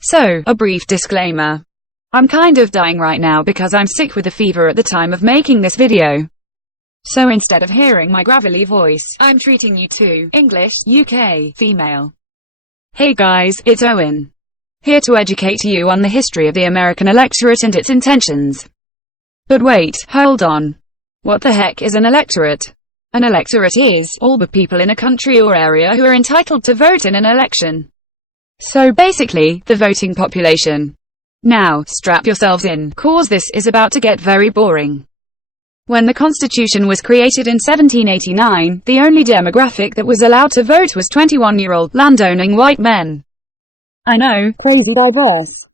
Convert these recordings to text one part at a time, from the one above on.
So, a brief disclaimer. I'm kind of dying right now because I'm sick with a fever at the time of making this video. So instead of hearing my gravelly voice, I'm treating you to English, UK, female. Hey guys, it's Owen. Here to educate you on the history of the American electorate and its intentions. But wait, hold on. What the heck is an electorate? An electorate is all the people in a country or area who are entitled to vote in an election. So basically, the voting population. Now, strap yourselves in, cause this is about to get very boring. When the Constitution was created in 1789, the only demographic that was allowed to vote was 21-year-old, landowning white men. I know, crazy diverse.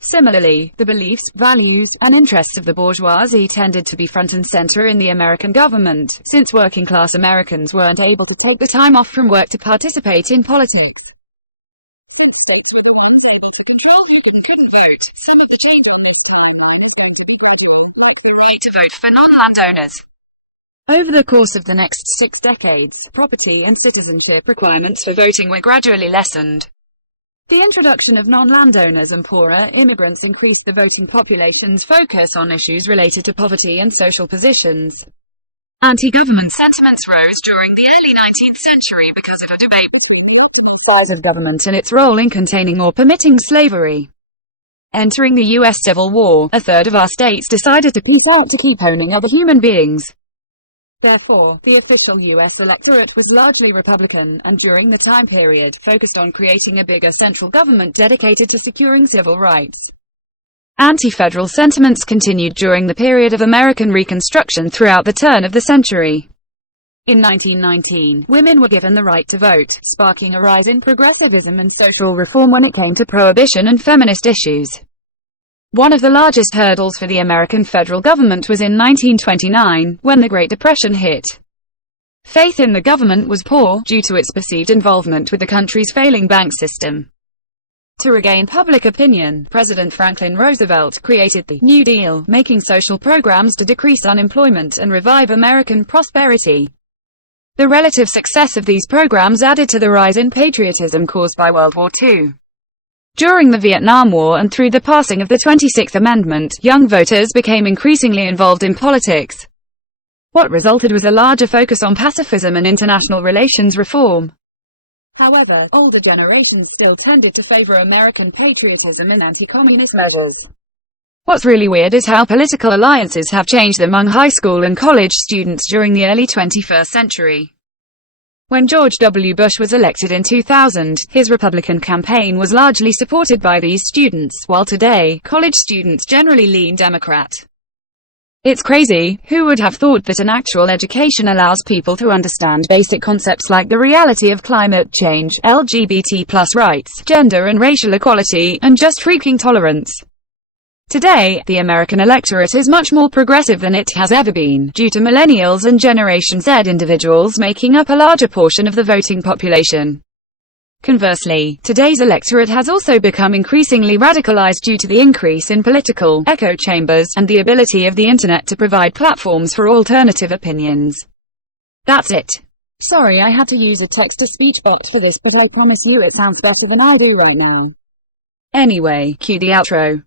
Similarly, the beliefs, values, and interests of the bourgeoisie tended to be front and center in the American government, since working-class Americans weren't able to take the time off from work to participate in politics. Couldn't vote. Some of the changes right to vote for non-landowners. Over the course of the next 6 decades, property and citizenship requirements for voting were gradually lessened. The introduction of non-landowners and poorer immigrants increased the voting population's focus on issues related to poverty and social positions. Anti-government sentiments rose during the early 19th century because of a debate between the size of government and its role in containing or permitting slavery. Entering the U.S. Civil War, a third of our states decided to peace out to keep owning other human beings. Therefore, the official U.S. electorate was largely Republican, and during the time period, focused on creating a bigger central government dedicated to securing civil rights. Anti-federal sentiments continued during the period of American Reconstruction throughout the turn of the century. In 1919, women were given the right to vote, sparking a rise in progressivism and social reform when it came to prohibition and feminist issues. One of the largest hurdles for the American federal government was in 1929, when the Great Depression hit. Faith in the government was poor, due to its perceived involvement with the country's failing bank system. To regain public opinion, President Franklin Roosevelt created the New Deal, making social programs to decrease unemployment and revive American prosperity. The relative success of these programs added to the rise in patriotism caused by World War II. During the Vietnam War and through the passing of the 26th Amendment, young voters became increasingly involved in politics. What resulted was a larger focus on pacifism and international relations reform. However, older generations still tended to favor American patriotism and anti-communist measures. What's really weird is how political alliances have changed among high school and college students during the early 21st century. When George W. Bush was elected in 2000, his Republican campaign was largely supported by these students, while today, college students generally lean Democrat. It's crazy. Who would have thought that an actual education allows people to understand basic concepts like the reality of climate change, LGBT+ rights, gender and racial equality, and just freaking tolerance? Today, the American electorate is much more progressive than it has ever been, due to millennials and Generation Z individuals making up a larger portion of the voting population. Conversely, today's electorate has also become increasingly radicalized due to the increase in political echo chambers and the ability of the internet to provide platforms for alternative opinions. That's it. Sorry I had to use a text-to-speech bot for this, but I promise you it sounds better than I do right now. Anyway, cue the outro.